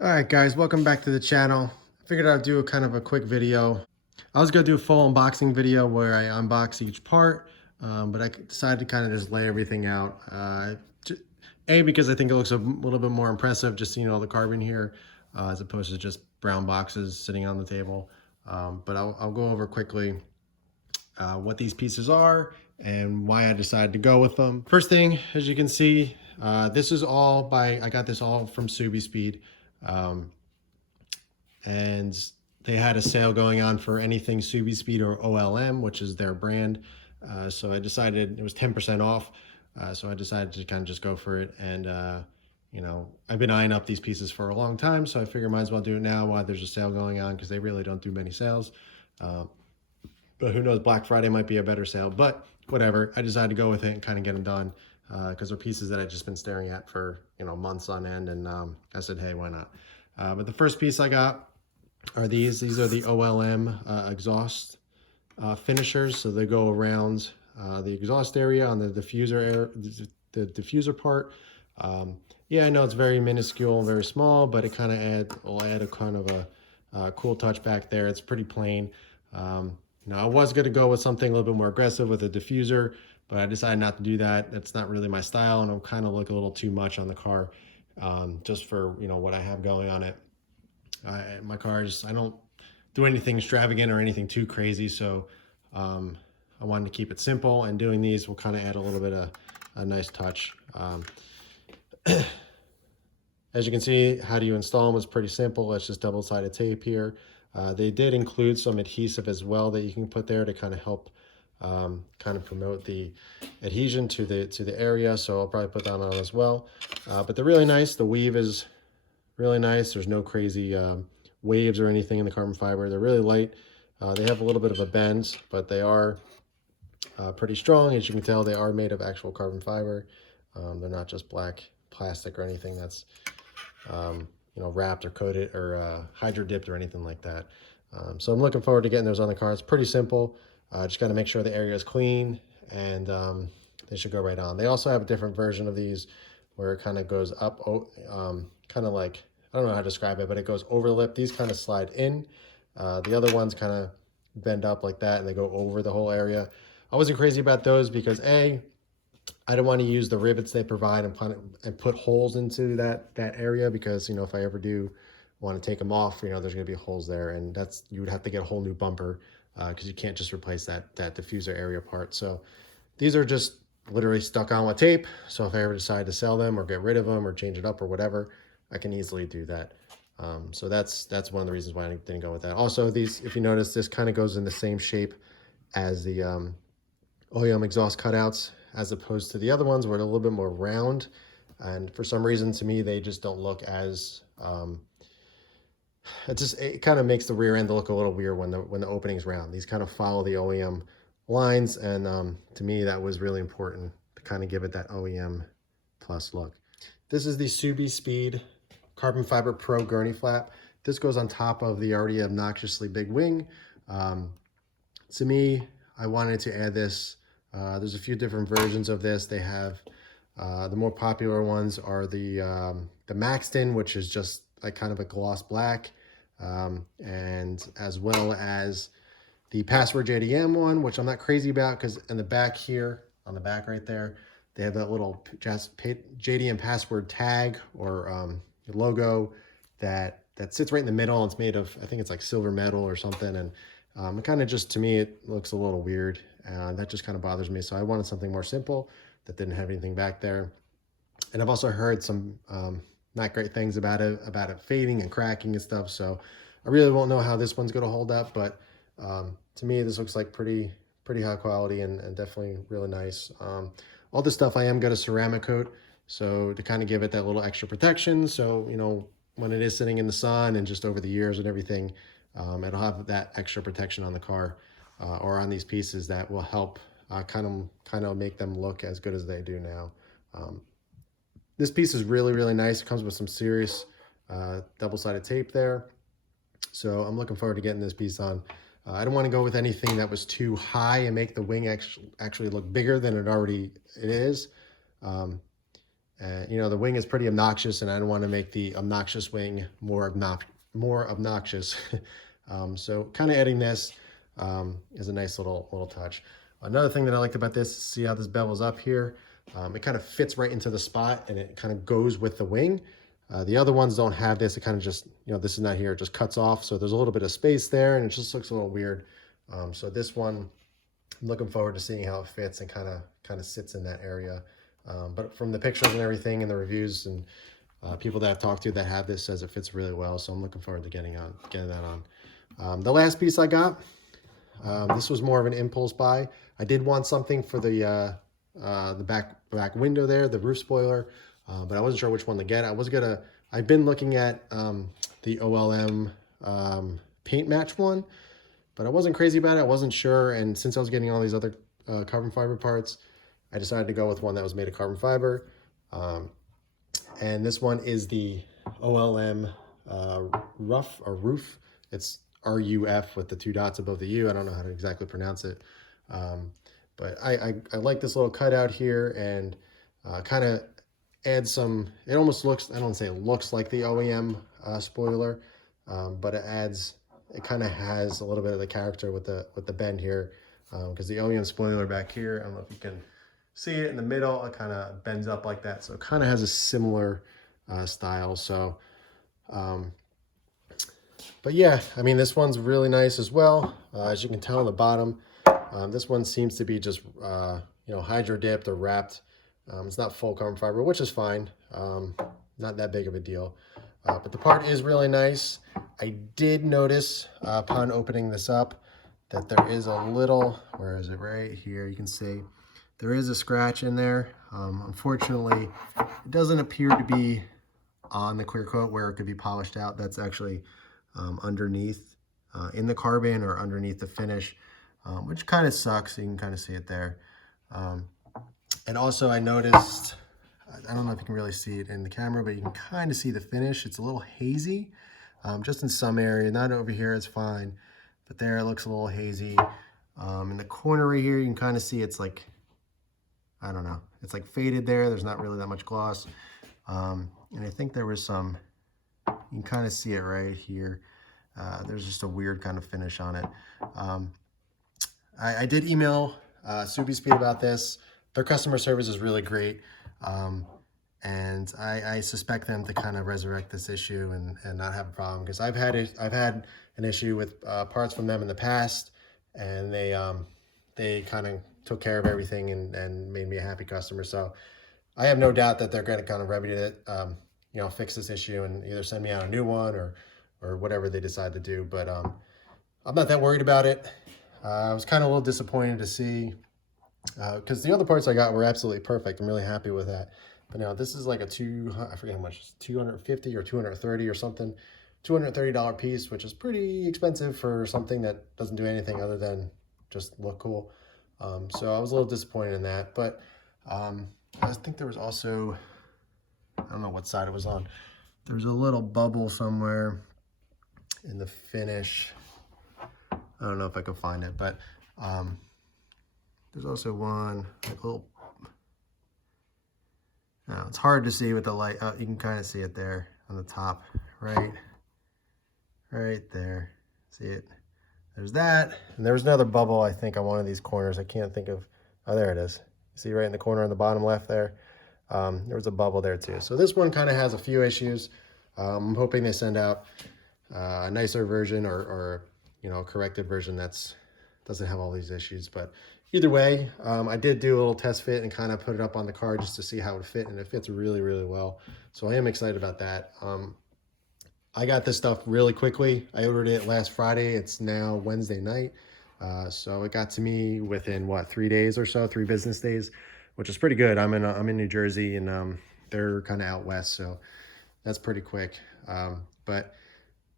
All right, guys, welcome back to the channel. I figured I'd do a kind of a quick video. I was gonna do a full unboxing video where I unbox each part, but I decided to kind of just lay everything out. Because I think it looks a little bit more impressive just seeing all the carbon here, as opposed to just brown boxes sitting on the table. But I'll go over quickly what these pieces are and why I decided to go with them. First thing, as you can see, this is all I got this all from Subispeed. And they had a sale going on for anything Subispeed or OLM, which is their brand. So I decided it was 10% off. So I decided to kind of just go for it. And, I've been eyeing up these pieces for a long time. So I figure might as well do it now while there's a sale going on because they really don't do many sales. But who knows, Black Friday might be a better sale. But whatever, I decided to go with it and kind of get them done because they're pieces that I've just been staring at for, months on end. And I said, hey, why not? But the first piece I got are these. These are the OLM exhaust finishers. So they go around the exhaust area on the the diffuser part. Yeah, I know it's very minuscule and very small, but it kind of will add a kind of a cool touch back there. It's pretty plain. I was going to go with something a little bit more aggressive with a diffuser, but I decided not to do that. That's not really my style, and it'll kind of look a little too much on the car, just for what I have going on it. My cars, I don't do anything extravagant or anything too crazy, so I wanted to keep it simple, and doing these will kind of add a little bit of a nice touch. As you can see, how do you install them is pretty simple. It's just double-sided tape here. They did include some adhesive as well that you can put there to kind of help kind of promote the adhesion to the area. So I'll probably put that on as well. But they're really nice. The weave is really nice. There's no crazy waves or anything in the carbon fiber. They're really light. They have a little bit of a bend, but they are pretty strong. As you can tell, they are made of actual carbon fiber. They're not just black plastic or anything that's wrapped or coated or hydro dipped or anything like that. So I'm looking forward to getting those on the car. It's pretty simple. Just got to make sure the area is clean, and they should go right on. They also have a different version of these where it kind of goes up, kind of like, I don't know how to describe it, but it goes over the lip. These kind of slide in. The other ones kind of bend up like that, and they go over the whole area. I wasn't crazy about those because I don't want to use the rivets they provide and put holes into that area because, if I ever do want to take them off, there's going to be holes there, and you would have to get a whole new bumper because you can't just replace that diffuser area part. So these are just literally stuck on with tape. So if I ever decide to sell them or get rid of them or change it up or whatever, I can easily do that. So that's one of the reasons why I didn't go with that. Also, these, if you notice, this kind of goes in the same shape as the OEM exhaust cutouts, as opposed to the other ones where they're a little bit more round. And for some reason, to me, they just don't look as, it kind of makes the rear end look a little weird when the opening's round. These kind of follow the OEM lines, and to me, that was really important to kind of give it that OEM plus look. This is the Subispeed Carbon Fiber Pro Gurney Flap. This goes on top of the already obnoxiously big wing. To me, I wanted to add this. There's a few different versions of this. They have the more popular ones are the Maxton, which is just like kind of a gloss black, and as well as the Password JDM one, which I'm not crazy about because in the back here, on the back right there, they have that little JDM password tag or logo that sits right in the middle. It's made of, I think it's like silver metal or something, and it kind of just, to me, it looks a little weird. That just kind of bothers me. So I wanted something more simple that didn't have anything back there. And I've also heard some not great things about it fading and cracking and stuff. So I really won't know how this one's going to hold up. But to me, this looks like pretty high quality and definitely really nice. All this stuff I am going to ceramic coat, so to kind of give it that little extra protection. So, when it is sitting in the sun and just over the years and everything, it'll have that extra protection on the car or on these pieces that will help kind of make them look as good as they do now. This piece is really nice. It comes with some serious double-sided tape there. So I'm looking forward to getting this piece on. I don't want to go with anything that was too high and make the wing actually look bigger than it is. And, you know, the wing is pretty obnoxious, and I don't want to make the obnoxious wing more obnoxious. So kind of adding this is a nice little touch. Another thing that I liked about this, see how this bevel's up here? It kind of fits right into the spot, and it kind of goes with the wing. The other ones don't have this. It kind of just, you know, this is not here. It just cuts off. So there's a little bit of space there, and it just looks a little weird. So this one, I'm looking forward to seeing how it fits and kind of sits in that area. But from the pictures and everything and the reviews and people that I've talked to that have this says it fits really well. So I'm looking forward to getting that on. The last piece I got, this was more of an impulse buy. I did want something for the back window there, the roof spoiler, but I wasn't sure which one to get. I've been looking at the OLM paint match one, but I wasn't crazy about it. I wasn't sure, and since I was getting all these other carbon fiber parts, I decided to go with one that was made of carbon fiber. And this one is the OLM roof. It's RUF with the 2 dots above the U. I don't know how to exactly pronounce it. But I like this little cutout here, and kind of add some, it almost looks, I don't want to say it looks like the OEM spoiler, but it kind of has a little bit of the character with the bend here, because the OEM spoiler back here, I don't know if you can see it in the middle, it kind of bends up like that. So it kind of has a similar style. So, but yeah, I mean, this one's really nice as well. As you can tell on the bottom, this one seems to be just, you know, hydro dipped or wrapped. It's not full carbon fiber, which is fine. Not that big of a deal. But the part is really nice. I did notice upon opening this up that there is a little, where is it? Right here, you can see there is a scratch in there. Unfortunately, it doesn't appear to be on the clear coat where it could be polished out. That's actually underneath in the carbon or underneath the finish, which kind of sucks. You can kind of see it there. And also I noticed, I don't know if you can really see it in the camera, but you can kind of see the finish. It's a little hazy, just in some area. Not over here, it's fine. But there it looks a little hazy. In the corner right here, you can kind of see it's like, I don't know, it's like faded there. There's not really that much gloss. And I think there was some, you can kind of see it right here. There's just a weird kind of finish on it. I did email Subispeed about this. Their customer service is really great. And I suspect them to kind of resurrect this issue and not have a problem, because I've had an issue with parts from them in the past, and they kind of took care of everything and made me a happy customer. So I have no doubt that they're going to kind of remedy it, you know, fix this issue and either send me out a new one or whatever they decide to do. But I'm not that worried about it. I was kind of a little disappointed to see, because the other parts I got were absolutely perfect. I'm really happy with that. But now this is like I forget how much, 250 or 230 or something, $230 piece, which is pretty expensive for something that doesn't do anything other than just look cool. So I was a little disappointed in that. But I think there was also, I don't know what side it was on. There's a little bubble somewhere in the finish. I don't know if I can find it, but there's also one, like a little, now it's hard to see with the light. You can kind of see it there on the top, right there. See it? There's that. And there was another bubble, I think, on one of these corners. I can't think of, oh, there it is. See right in the corner on the bottom left there? There was a bubble there too. So this one kind of has a few issues. I'm hoping they send out a nicer version or you know, a corrected version that's doesn't have all these issues. But either way, I did do a little test fit and kind of put it up on the car just to see how it would fit, and it fits really, really well. So I am excited about that. I got this stuff really quickly. I ordered it last Friday. It's now Wednesday night. So it got to me within, what, 3 days or so, 3 business days, which is pretty good. I'm in New Jersey, and they're kind of out west, so that's pretty quick. But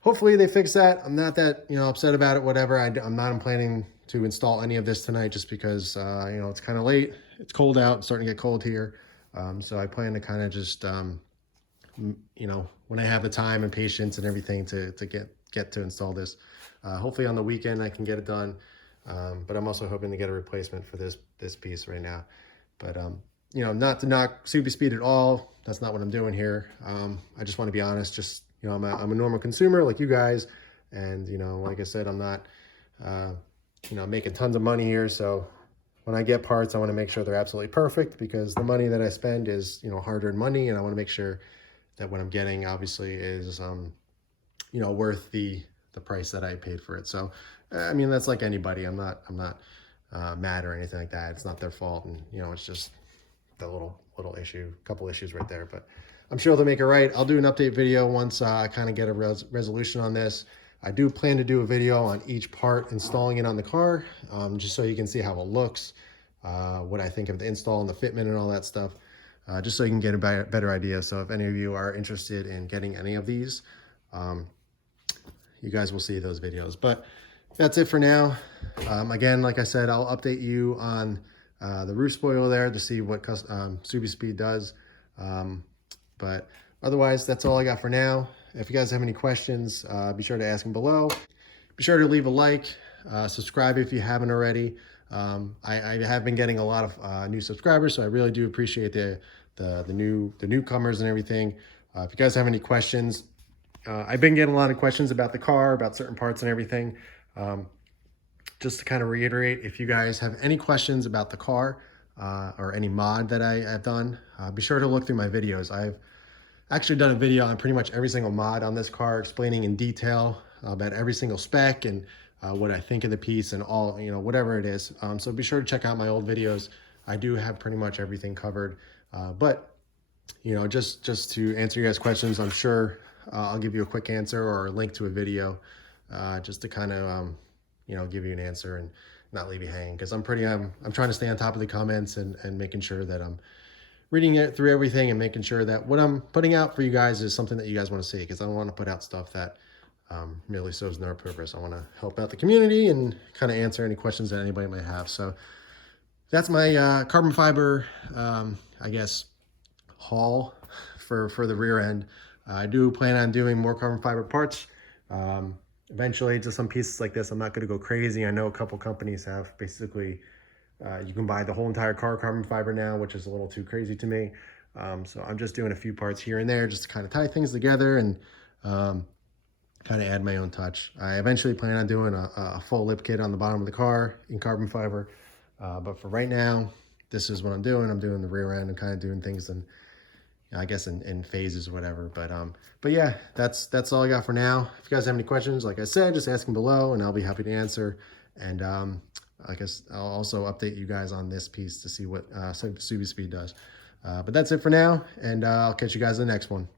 hopefully they fix that. I'm not that, you know, upset about it, whatever. I'm not planning to install any of this tonight just because, you know, it's kind of late. It's cold out, it's starting to get cold here. So I plan to kind of just, you know, when I have the time and patience and everything to get to install this. Hopefully on the weekend I can get it done. But I'm also hoping to get a replacement for this piece right now. But you know, not to knock Subispeed at all. That's not what I'm doing here. I just want to be honest. Just, you know, I'm a normal consumer like you guys. And, you know, like I said, I'm not, you know, making tons of money here. So when I get parts, I want to make sure they're absolutely perfect, because the money that I spend is, you know, hard-earned money. And I want to make sure that what I'm getting obviously is, you know, worth the price that I paid for it. So, I mean, that's like anybody. I'm not mad or anything like that. It's not their fault. And, you know, it's just the little issue, couple issues right there, but I'm sure they'll make it right. I'll do an update video once I kind of get a resolution on this. I do plan to do a video on each part, installing it on the car, just so you can see how it looks, what I think of the install and the fitment and all that stuff, just so you can get a better idea. So if any of you are interested in getting any of these, you guys will see those videos. But that's it for now. Again, like I said, I'll update you on the roof spoiler there to see what Subispeed does. But otherwise, that's all I got for now. If you guys have any questions, be sure to ask them below. Be sure to leave a like, subscribe if you haven't already. I have been getting a lot of new subscribers, so I really do appreciate the newcomers and everything. If you guys have any questions, I've been getting a lot of questions about the car, about certain parts and everything. Just to kind of reiterate, if you guys have any questions about the car or any mod that I've done, be sure to look through my videos. I've actually done a video on pretty much every single mod on this car, explaining in detail about every single spec and what I think of the piece and all, you know, whatever it is. So be sure to check out my old videos. I do have pretty much everything covered. But, you know, just to answer you guys' questions, I'm sure I'll give you a quick answer or a link to a video just to kind of, you know, give you an answer and not leave you hanging, because I'm trying to stay on top of the comments and making sure that I'm reading it through everything and making sure that what I'm putting out for you guys is something that you guys want to see, because I don't want to put out stuff that really serves no purpose. I want to help out the community and kind of answer any questions that anybody might have. So that's my carbon fiber, I guess, haul for the rear end. I do plan on doing more carbon fiber parts. Eventually, just some pieces like this. I'm not going to go crazy. I know a couple companies have basically, you can buy the whole entire car carbon fiber now, which is a little too crazy to me. So I'm just doing a few parts here and there just to kind of tie things together and kind of add my own touch. I eventually plan on doing a full lip kit on the bottom of the car in carbon fiber. But for right now, this is what I'm doing. I'm doing the rear end and kind of doing things in, I guess in phases or whatever. But yeah, that's all I got for now. If you guys have any questions, like I said, just ask them below and I'll be happy to answer. And I guess I'll also update you guys on this piece to see what Subispeed does. But that's it for now, and I'll catch you guys in the next one.